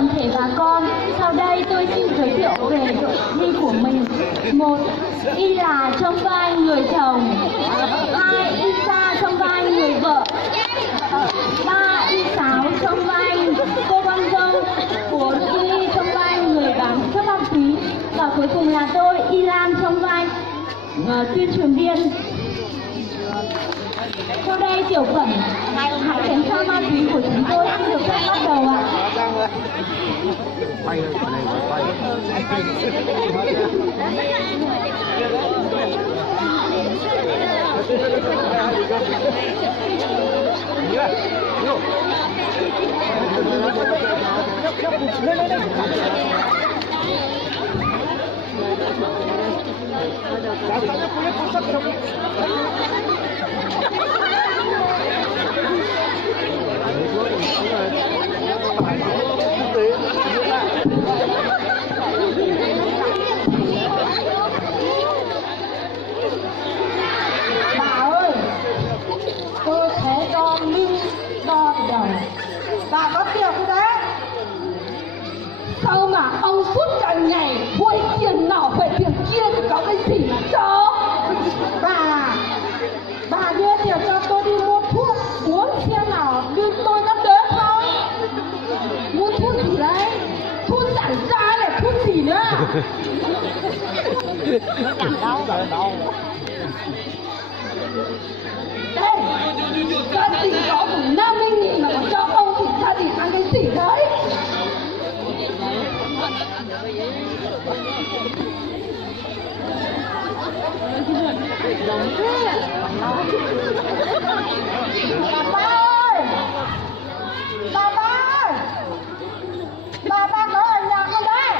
toàn thể bà con. Sau đây tôi xin giới thiệu về đội thi của mình. 1. Y là trong vai người chồng. 2. Y sa trong vai người vợ. 3. Y sáo trong vai cô con dâu. 4. Y trong vai người bán chất ma túy. Và cuối cùng là tôi, Y Lan, trong vai tuyên truyền viên. Sau đây tiểu phẩm Hãy tránh xa ma túy của chúng tôi xin được phép bắt đầu ạ. Bà ơi, tôi thấy đo lưng đo đầu. Bà có tiền không đấy? Sao mà ông suốt cả ngày quay tiền nọ về tiền kia thì có cái gì mà cho? Bà đưa tiền cho tôi đi mua thuốc uống xem nào lưng tôi nó đỡ không? Mua thuốc gì đấy? Thuốc giảm da này, thuốc gì nữa? Giảm đau. Đây, gia đình có đủ 50.000 mà còn cho ông thì gia đình ăn cái gì đấy? Bà có ở nhà không đấy?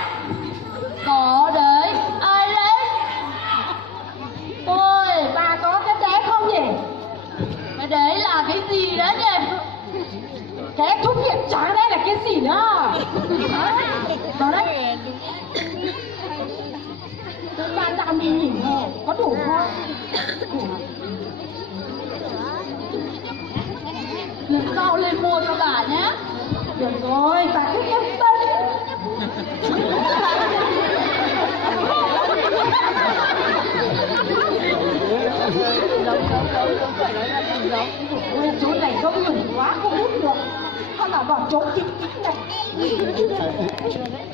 Có đấy, ai lấy? Ôi, bà có cái đấy không nhỉ? Cái đấy là cái gì đấy nhỉ? Cái thuốc viện trắng đấy là cái gì nữa? Đó đấy. Tôi 300.000 thôi, có đủ không? Lần sau lên mua cho bà nhé. Được rồi, bà cứ yên tâm. Ôi, chỗ này đông người quá không hút được. Con nào bỏ chỗ kín này.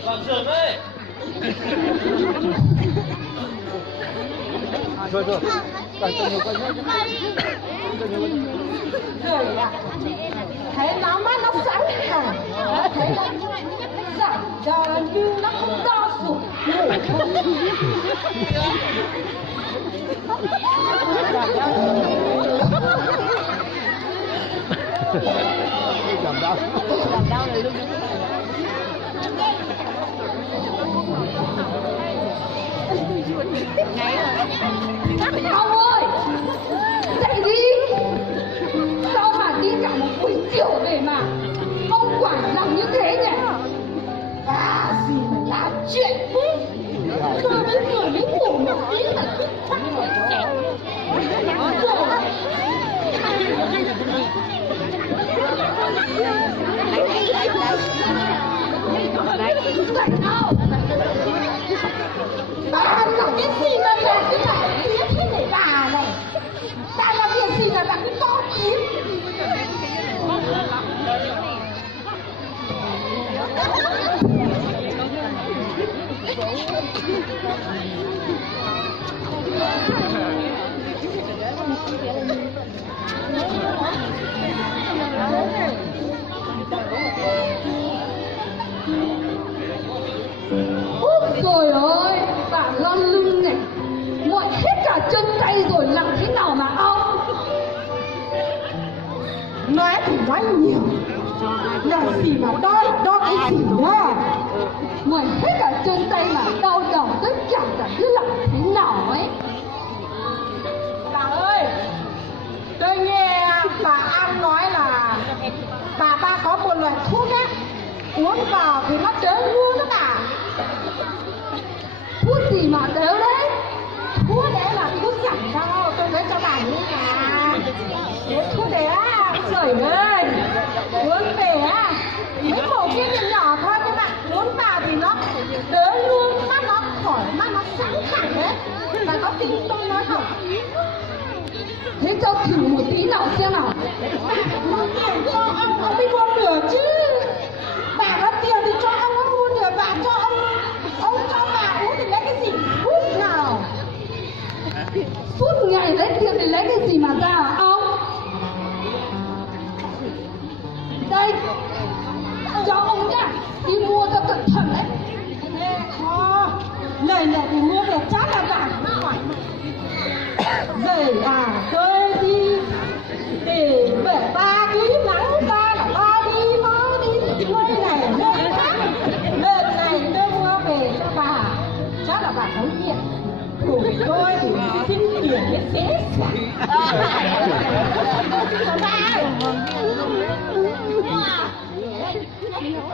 Làm giường đấy. Rồi. Cười ạ. Thấy nó mắt nó sáng hẳn. Thấy nó giảm giờ như nó không đo sụp. Giảm đau này luôn. Ông ơi, dậy đi. Sao mà đi cả một buổi chiều về mà ông quản lòng như thế nhỉ? Bà gì mà làm chuyện thế? Tôi với người mới ngủ một tí mà cứ bắt người trẻ. Dậy nào. Bà làm cái gì mà làm cái này biết thế này bà này? Bà làm việc gì mà bà cứ to kín? Úi dồi ôi, bà lon lưng này muội hết cả chân tay rồi làm thế nào mà ông? Nói thì nói nhiều, là gì mà đo cái gì nữa? Muội hết cả chân tay mà đau đầu tất cả cứ làm thế nào ấy? Bà ơi, tôi nghe bà An nói là bà có một loại thuốc ấy, uống vào thì nó đỡ luôn đó bà. Thuốc gì mà đỡ đấy? Thuốc đấy là thuốc giảm đau, tôi lấy cho bà nữa mà. Thuốc đấy á, trời ơi, uống về á, mấy mổ kia nhỏ nhỏ thôi nhưng mà sẵn sàng đấy. Bà có tin tôi nói không? Thế cho thử một tí nào xem nào. Mua tiền cho ông mới mua nửa chứ. Bà có tiền thì cho ông mua nửa, bà cho ông cho bà uống thì lấy cái gì hút nào? Suốt ngày lấy tiền thì lấy cái gì mà ra hả ông? Đây, cho ông nhá, đi mua cho cẩn thận đấy. Lời này thì mua về chắc là vàng. Giời à, tôi đi để bể 3 ký nắng ra là ba đi máu đi nơi này nơi khác. Lần này tôi mua về cho bà, chắc là bà thấu nhiệt. Của tôi thì xin tiền đến xế xả.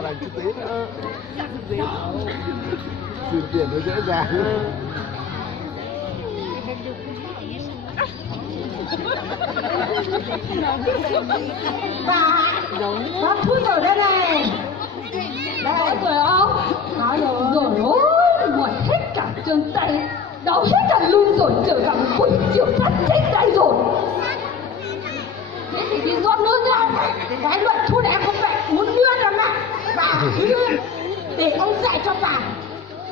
Làm chút tí nữa. Xin tiền nó dễ dàng. Bà thui rồi đây này. Đây rồi ông. Nói rồi ôi, mỏi hết cả chân tay, đau hết cả lưng rồi, trở cả một buổi chiều tắt chết đây rồi. Thế thì đi rót nữa nha. Cái luận thu này không phải uống nữa đâu mà. Bà uống để ông dạy cho bà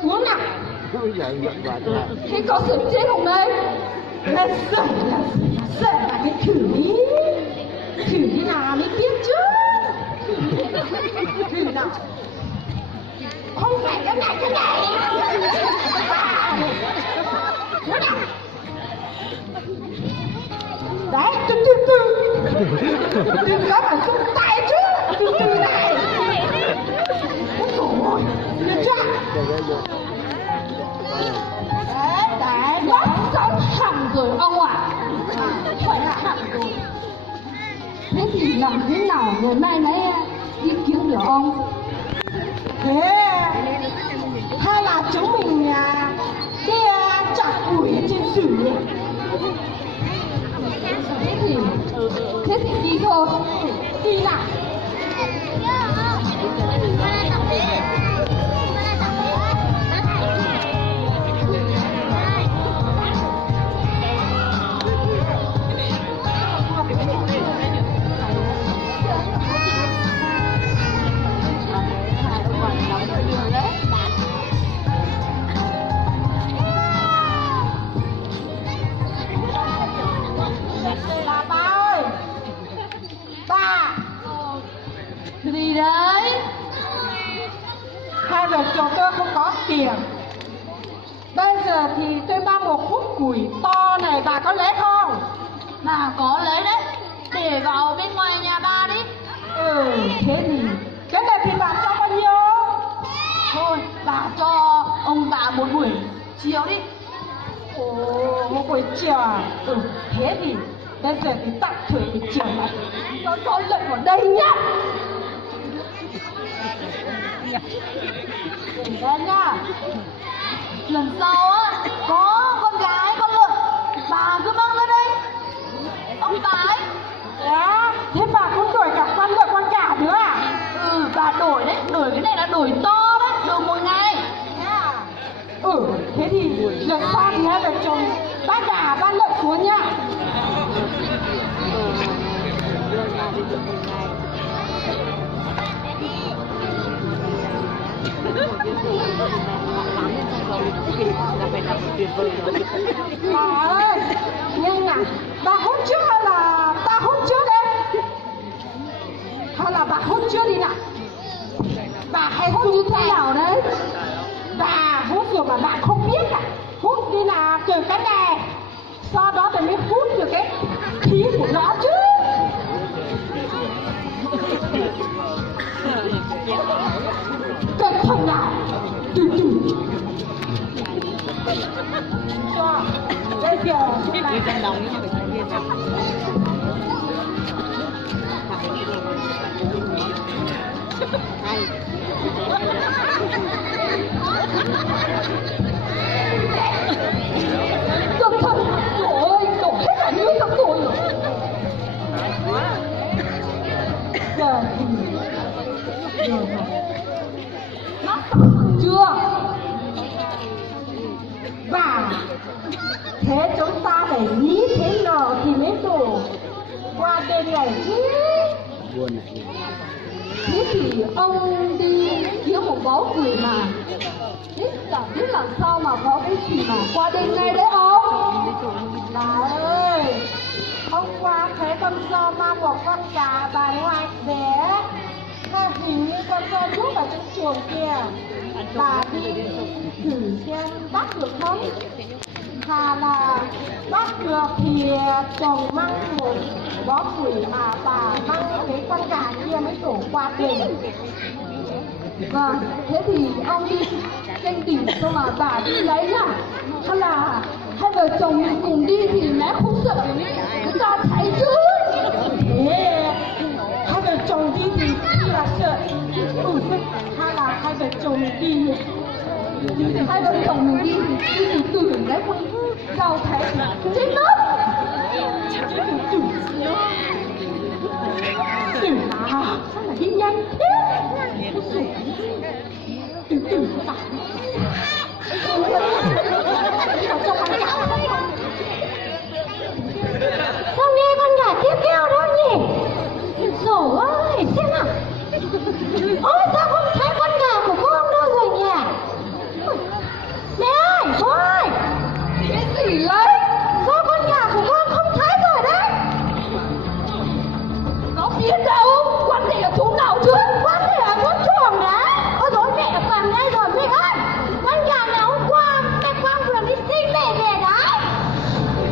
uống nào. Thế có sửa chết không đây? Là sợ là cái thử đi. Thử thế nào mới biết chứ. Thử nào. Không phải cái này. Đấy, từ có phải xung tay chứ. Từ này. Ôi, được chưa? Đấy, rất sẵn sàng rồi ông ạ. Phải sẵn rồi. Thế thì làm thế nào rồi mai nãy đi kiếm được ông? Thế hay là chúng mình đi chặt củi trên sửu? Thế thì đi thôi. Đi nào. Gì đấy? Hai vợ chồng tôi không có tiền. Bây giờ thì tôi mang một khúc củi to này, bà có lấy không? Bà có lấy đấy. Để vào bên ngoài nhà bà đi. Thế thì cái này thì bà cho bao nhiêu? Thôi, bà cho ông bà một buổi chiều đi. Ồ, một buổi chiều à? Thế thì bây giờ thì tặng thuế chiều này. Nó cho lệnh vào đây nhá. Đây nha. Lần sau á, có con gái, con lợn, bà cứ mang ra đây. Ông bà ấy. Dạ, thế bà cũng đổi cả con lợn con cả nữa à? Bà đổi đấy, đổi cái này là đổi to đấy, đổi một ngày. Thế thì lần sau thì hai vợ chồng bán gà bán lợn xuống nha. Bà ơi, nhưng mà bà hút trước hay là ta hút trước đây? Hay là bà hút trước đi nào? Bà hay hút như thế nào đấy? Bà hút rồi mà bà không biết à? Hút đi là từ cái này, sau đó thì mới hút được cái khí của nó chứ. Cẩn thận nào, từ từ. Cho, bây giờ cẩn thận, trời ơi, đổ hết cả nước trong tôi rồi. Giờ thì nó tỏ chưa? phải nghĩ thế nào thì mới đổ qua bên này chứ. Buồn này. Thế thì ông đi kiếm một bó củi mà. Thế chẳng biết làm sao mà có cái gì mà qua đêm ngay đấy ông. Bà ơi, hôm qua thấy con Do mang một con gà bà ngoại về. Nó hình như con Do giúp ở trong chuồng kia. Bà đi thử xem bắt được không? Thà là bắt được thì chồng mang một bó củi mà bà mang cái con gà kia mới đổ qua đền. Vâng, thế thì ông đi trên đỉnh xong mà bà đi lấy à? Hay là hai vợ chồng mình cùng đi thì mẹ không sợ người ta thấy chứ? Thế hai vợ chồng đi thì là sợ. Hay là hai vợ chồng mình đi nhỉ? Hai vợ chồng mình đi thì đi từ từ đấy không sao thấy chết mất. Từ à, sao mà đi nhanh thế? Từ từ ta. Sao nghe con gà tiếp kêu đó nhỉ? Rồi ơi, xem nào. Ôi sao không thấy con gà của con đâu rồi nhỉ? Mẹ ơi, thôi. Cái gì đấy? Sao con gà của con không thấy rồi đấy? Nó biết đâu, quan hệ ở chỗ nào chứ? Quan hệ ở con chuồng đấy. Ôi dồi mẹ cầm đây rồi mẹ ơi. Con gà này hôm qua mẹ Quang vừa đi xin mẹ về đấy.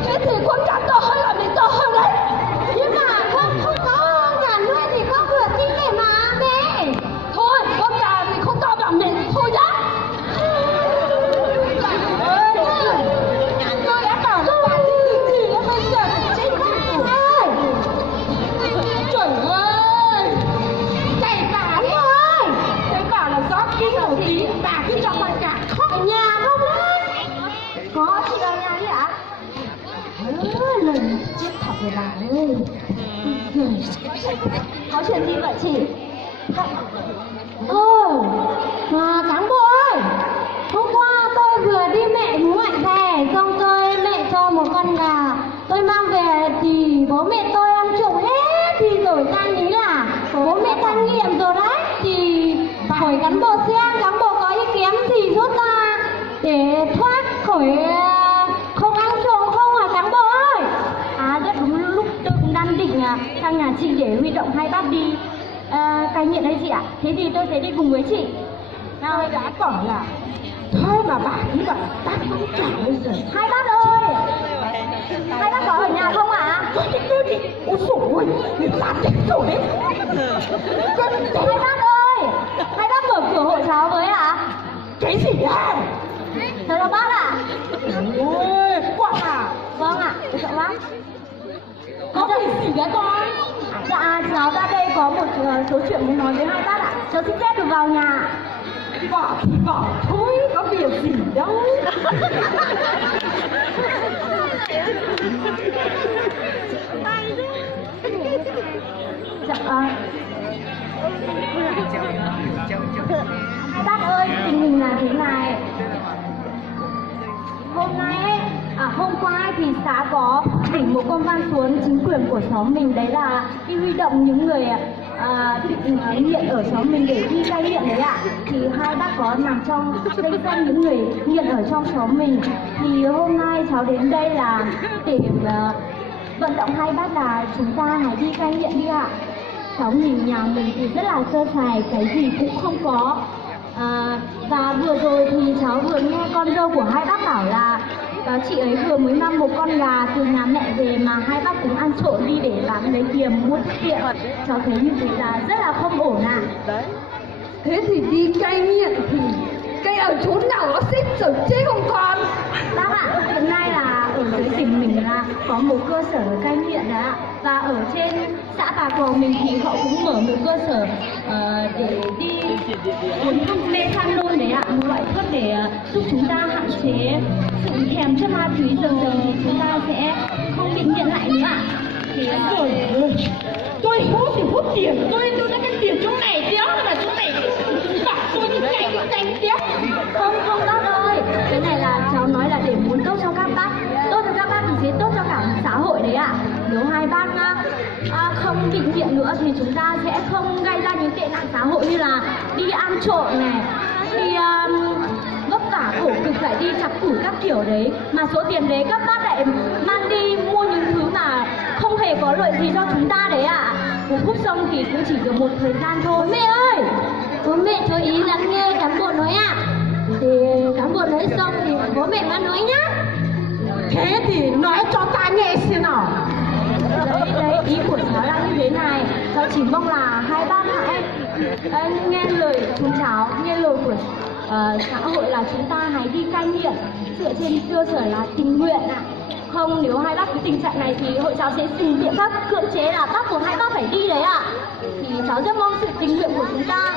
Thế thì con gà to hơn là mình to hơn đấy. Nhưng mà con không có gà nuôi thì con vừa xin mẹ mà mẹ. Thôi, con gà thì không to bằng mình thôi nhá. Tôi đã bảo là bà đi tìm gì nữa bây giờ thì chết mất rồi. Trời ơi, thầy bà đi ơi. Thầy bà là gió kín một tí, bà cứ cho con gà khóc. Ở nhà không đấy? Có chị ở nhà đi ạ? Lần chết thật rồi bà ơi. Có chuyện gì vậy chị? Mà cán bộ ơi, hôm qua tôi vừa đi mẹ bố ngoại về, xong mẹ cho một con gà tôi mang về thì bố mẹ tôi ăn trộm hết, thì rồi ta nghĩ là bố mẹ ta nghiệm rồi đấy, thì hỏi cán bộ xem cán bộ có ý kiến gì giúp ta để thoát khỏi không ăn trộm không hả cán bộ ơi? À rất đúng lúc tôi cũng đang định sang nhà chị để huy động hai bác đi cai nghiện đấy chị ạ. Thế thì tôi sẽ đi cùng với chị. Nào đã bảo là thôi mà bà như vậy, bác không trả bây giờ. Hai bác ơi, hai bác có ở nhà không ạ? Tôi đi, ôi dồi ôi, mình làm chết rồi đấy. Hai bác ơi, hai bác mở cửa hộ cháu với ạ? Cái gì à? Chào bác ạ. Ôi, quả à? Vâng ạ, chào bác. Có việc gì đấy con? Dạ, cháu ra đây có một số chuyện muốn nói với hai bác ạ. Cháu xin phép được vào nhà. Bảo thì bảo thôi, có việc gì đâu. Dạ, hai bác ơi, tình hình là thế này. Hôm qua thì xã có gửi một công văn xuống chính quyền của xóm mình, đấy là đi huy động những người nghiện ở xóm mình để đi cai nghiện đấy ạ. Thì hai bác có nằm trong danh sách những người nghiện ở trong xóm mình. Thì hôm nay cháu đến đây là để vận động hai bác là chúng ta hãy đi cai nghiện đi ạ. Xóm mình nhà mình thì rất là sơ sài, cái gì cũng không có. Và vừa rồi thì cháu vừa nghe con dâu của hai bác bảo là chị ấy vừa mới mang một con gà từ nhà mẹ về mà hai bác cũng ăn trộm đi để bán lấy tiền mua tiết kiệm. Cháu thấy như thế là rất là không ổn ạ. Thế thì đi cai nghiện thì cai ở chỗ nào nó xếp sở chết không con? Bác ạ, hiện nay là ở dưới tỉnh mình là có một cơ sở cai nghiện đấy ạ. Và ở trên xã Bà Cầu mình thì họ cũng mở một cơ sở để đi uống thuốc methanol đấy ạ, một loại thuốc để giúp chúng ta hạn chế sự thèm chất ma túy, dần dần chúng ta sẽ không bị nghiện lại nữa ạ. Thì Trời ơi, tôi hút thì hút tiền, tôi đã cái tiền chỗ này đéo mà chỗ này bảo tôi như này cũng đánh đéo. không bác ơi, cái này là cháu nói là để muốn tốt cho các bác, tốt cho các bác thì sẽ tốt cho những tệ nạn xã hội như là đi ăn trộm này, đi vất vả khổ cực phải đi chặt củi các kiểu đấy, mà số tiền đấy các bác lại mang đi mua những thứ mà không hề có lợi gì cho chúng ta đấy ạ. Một phút xong thì cũng chỉ được một thời gian thôi. Mẹ ơi, bố mẹ chú ý lắng nghe cán bộ nói ạ. Thì cán bộ nói xong thì bố mẹ đã nói nhá. Thế thì nói cho ta nghe xem nào. Đấy, ý của cháu là như thế này. Cháu chỉ mong là hai bác hãy nghe lời chúng cháu, nghe lời của xã hội là chúng ta hãy đi cai nghiện dựa trên cơ sở là tình nguyện ạ. Không, nếu hai bác cái tình trạng này thì hội cháu sẽ dùng biện pháp cưỡng chế là bắt buộc hai bác phải đi đấy ạ. Thì cháu rất mong sự tình nguyện của chúng ta.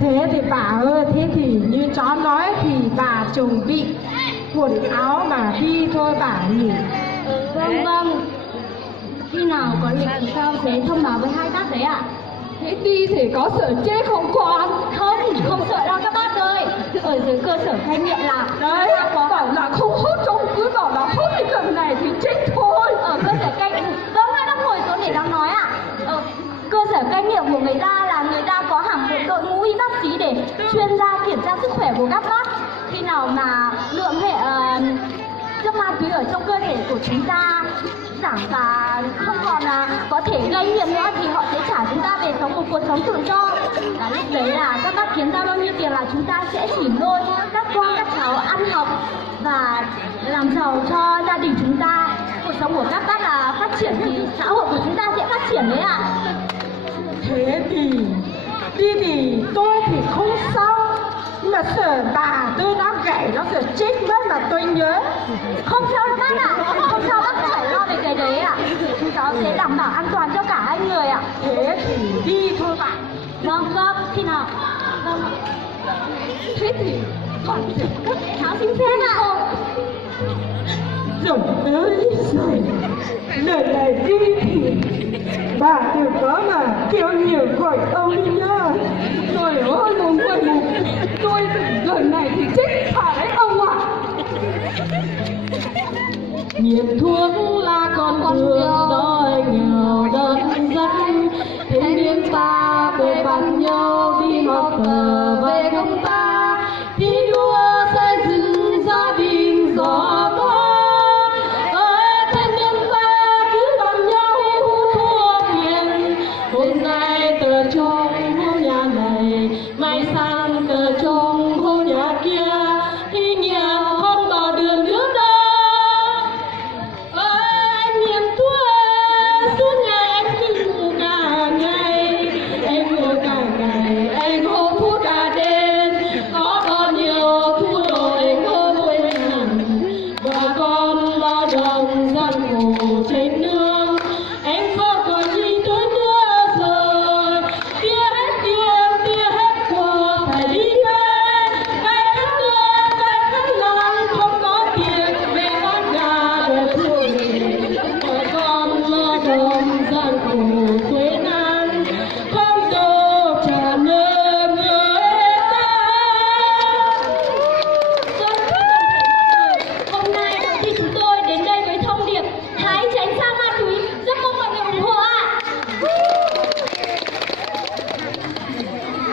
Thế thì bà ơi, thế thì như cháu nói thì bà chuẩn bị quần áo mà đi thôi bà nhỉ. Vâng vâng. Khi nào có lịch thì sao sẽ thông báo với hai bác đấy ạ. Thế đi thì có sợ chết không con? Không sợ đâu các bác ơi. Ở dưới cơ sở cai nghiện là Đấy, bảo là không hút trong cứ bảo là hút cái lần này thì chết thôi. ở cơ sở cai vâng, hai bác ngồi xuống để đang nói ạ. Ở cơ sở cai nghiện của người ta là người ta có hẳn một đội ngũ y bác sĩ để chuyên gia kiểm tra sức khỏe của các bác. Khi nào mà lượng hệ chất ma túy ở trong cơ thể của chúng ta giảm và không còn có thể gây nghiện nữa thì họ sẽ trả chúng ta về sống một cuộc sống tự do. Và lúc đấy là các bác kiếm ra bao nhiêu tiền là chúng ta sẽ chỉ nuôi các con các cháu ăn học và làm giàu cho gia đình chúng ta. Cuộc sống của các bác là phát triển thì xã hội của chúng ta sẽ phát triển đấy ạ. Thế thì đi thì tôi thì không sao, nhưng mà sợ bà tôi nó gãy nó sợ chết mất mà tôi nhớ. Không sao đâu bác ạ, không sao bác không phải lo về cái đấy ạ. Chúng cháu sẽ đảm bảo an toàn cho cả hai người ạ. Thế thì đi thôi bà. Vâng vâng, khi nào? Vâng ạ. Thế thì còn gì Các cháu xin phép ạ. rồi ơi rồi, lần này đi thì bà đừng có mà kêu nhiều gọi ông đi nhá. Rồi ơi mùng quay mùng, tôi lần này thì chết thả đấy ông ạ. Nghiện thuốc là con đường đói nghèo đơn dân, thanh niên ta về bàn nhau